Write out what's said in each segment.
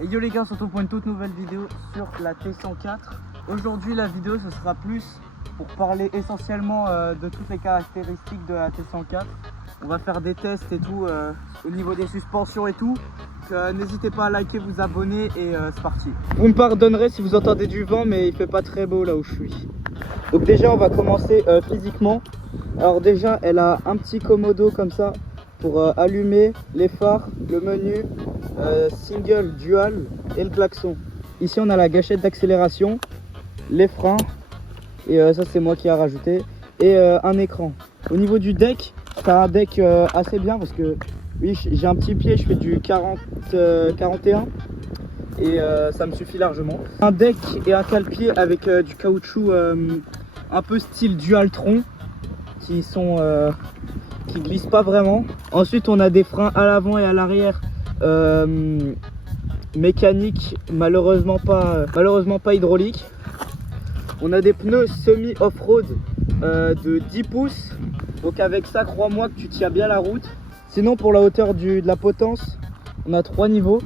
Et yo les gars, on se retrouve pour une toute nouvelle vidéo sur la T104. Aujourd'hui la vidéo ce sera plus pour parler essentiellement de toutes les caractéristiques de la T104. On va faire des tests et tout au niveau des suspensions et tout. N'hésitez pas à liker, vous abonner et c'est parti. Vous me pardonnerez si vous entendez du vent, mais il fait pas très beau là où je suis. Donc déjà on va commencer physiquement. Alors déjà elle a un petit commodo comme ça pour allumer les phares, le menu, single, dual et le klaxon. Ici on a la gâchette d'accélération, les freins et ça c'est moi qui ai rajouté, et un écran. Au niveau du deck, tu as un deck assez bien parce que oui, j'ai un petit pied, je fais du 41 et ça me suffit largement. Un deck et un cale-pied avec du caoutchouc un peu style Dualtron qui glissent pas vraiment. Ensuite on a des freins à l'avant et à l'arrière mécaniques, malheureusement pas hydrauliques. On a des pneus semi off-road de 10 pouces, donc avec ça crois-moi que tu tiens bien la route. Sinon pour la hauteur de la potence, on a 3 niveaux.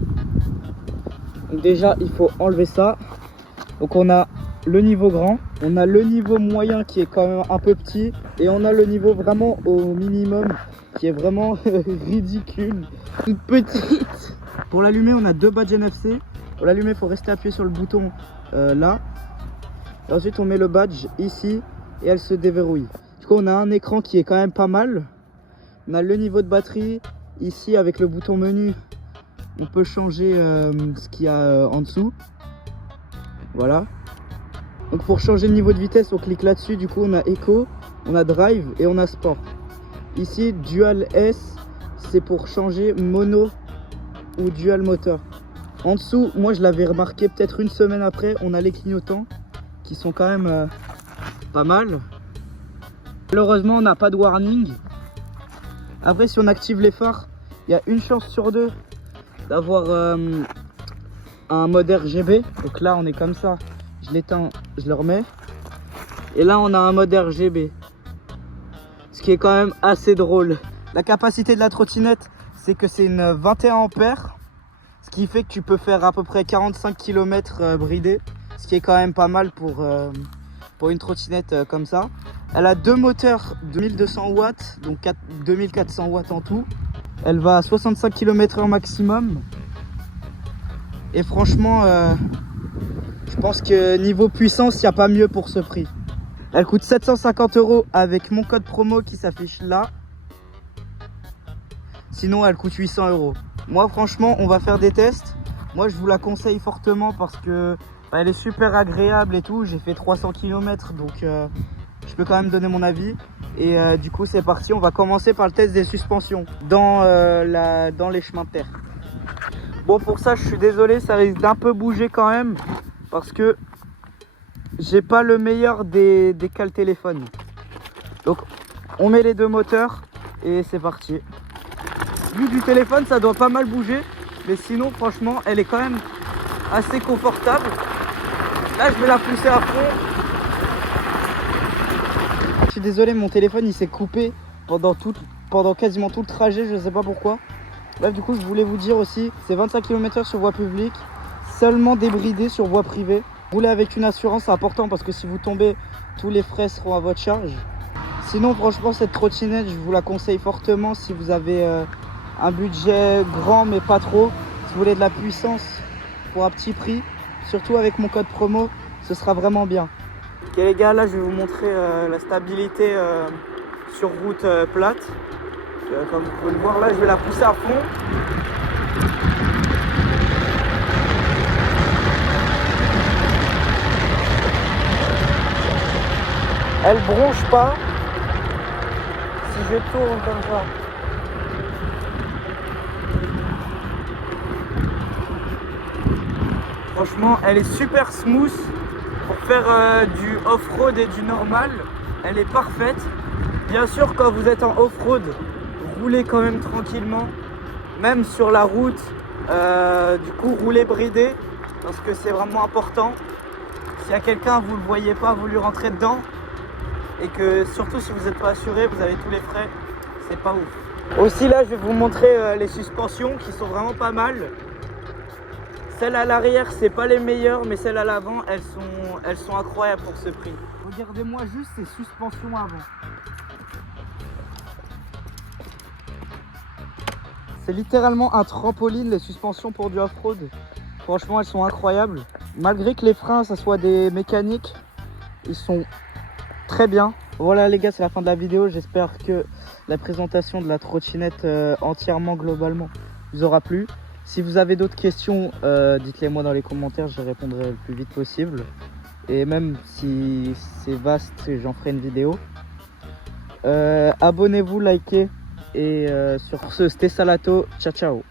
Donc déjà il faut enlever ça. Donc on a le niveau grand, on a le niveau moyen qui est quand même un peu petit, et on a le niveau vraiment au minimum qui est vraiment ridicule, toute petite. Pour l'allumer on a 2 badges NFC. Pour l'allumer il faut rester appuyé sur le bouton là. Et ensuite on met le badge ici et elle se déverrouille. Du coup on a un écran qui est quand même pas mal. On a le niveau de batterie ici avec le bouton menu. On peut changer ce qu'il y a en dessous. Voilà. Donc pour changer le niveau de vitesse on clique là-dessus. Du coup on a Eco, on a Drive et on a Sport. Ici Dual S, c'est pour changer mono ou dual moteur. En dessous, moi je l'avais remarqué peut-être une semaine après, on a les clignotants qui sont quand même pas mal. Malheureusement on n'a pas de warning. Après si on active les phares, il y a une chance sur 2 d'avoir un mode RGB. Donc là on est comme ça, je l'éteins, je le remets. Et là on a un mode RGB, ce qui est quand même assez drôle. La capacité de la trottinette, c'est que c'est une 21 ampères, ce qui fait que tu peux faire à peu près 45 km bridé, ce qui est quand même pas mal pour une trottinette comme ça. Elle a 2 moteurs de 1200 watts, donc 2400 watts en tout. Elle va à 65 km/h maximum. Et franchement, je pense que niveau puissance, il n'y a pas mieux pour ce prix. Elle coûte 750 € avec mon code promo qui s'affiche là. Sinon, elle coûte 800 €. Moi, franchement, on va faire des tests. Moi, je vous la conseille fortement parce que elle est super agréable et tout. J'ai fait 300 km, donc je peux quand même donner mon avis. Et du coup, c'est parti. On va commencer par le test des suspensions dans les chemins de terre. Bon, pour ça, je suis désolé, ça risque d'un peu bouger quand même parce que j'ai pas le meilleur des cales téléphones. Donc, on met les 2 moteurs et c'est parti. Vu du téléphone, ça doit pas mal bouger, mais sinon, franchement, elle est quand même assez confortable. Là, je vais la pousser à fond. Je suis désolé, mon téléphone il s'est coupé pendant quasiment tout le trajet, je sais pas pourquoi. Bref, du coup, je voulais vous dire aussi, c'est 25 km/h sur voie publique, seulement débridé sur voie privée. Rouler avec une assurance, c'est important parce que si vous tombez, tous les frais seront à votre charge. Sinon, franchement, cette trottinette, je vous la conseille fortement si vous avez un budget grand mais pas trop. Si vous voulez de la puissance pour un petit prix, surtout avec mon code promo, ce sera vraiment bien. Ok les gars, là je vais vous montrer la stabilité sur route plate. Comme vous pouvez le voir là, je vais la pousser à fond. Elle bronche pas. Si je tourne comme ça. Franchement, elle est super smooth pour faire du off-road et du normal. Elle est parfaite. Bien sûr, quand vous êtes en off-road, roulez quand même tranquillement, même sur la route. Du coup, roulez bridé parce que c'est vraiment important. S'il y a quelqu'un, vous ne le voyez pas, vous lui rentrez dedans. Et que surtout si vous n'êtes pas assuré, vous avez tous les frais, c'est pas ouf. Aussi là, je vais vous montrer les suspensions qui sont vraiment pas mal. Celles à l'arrière, c'est pas les meilleures, mais celles à l'avant, elles sont incroyables pour ce prix. Regardez-moi juste ces suspensions avant. C'est littéralement un trampoline, les suspensions pour du off-road. Franchement, elles sont incroyables. Malgré que les freins, ça soit des mécaniques, ils sont très bien. Voilà les gars, c'est la fin de la vidéo. J'espère que la présentation de la trottinette entièrement, globalement, vous aura plu. Si vous avez d'autres questions, dites-les moi dans les commentaires, je répondrai le plus vite possible. Et même si c'est vaste, j'en ferai une vidéo. Abonnez-vous, likez. Et sur ce, c'était Salato. Ciao, ciao.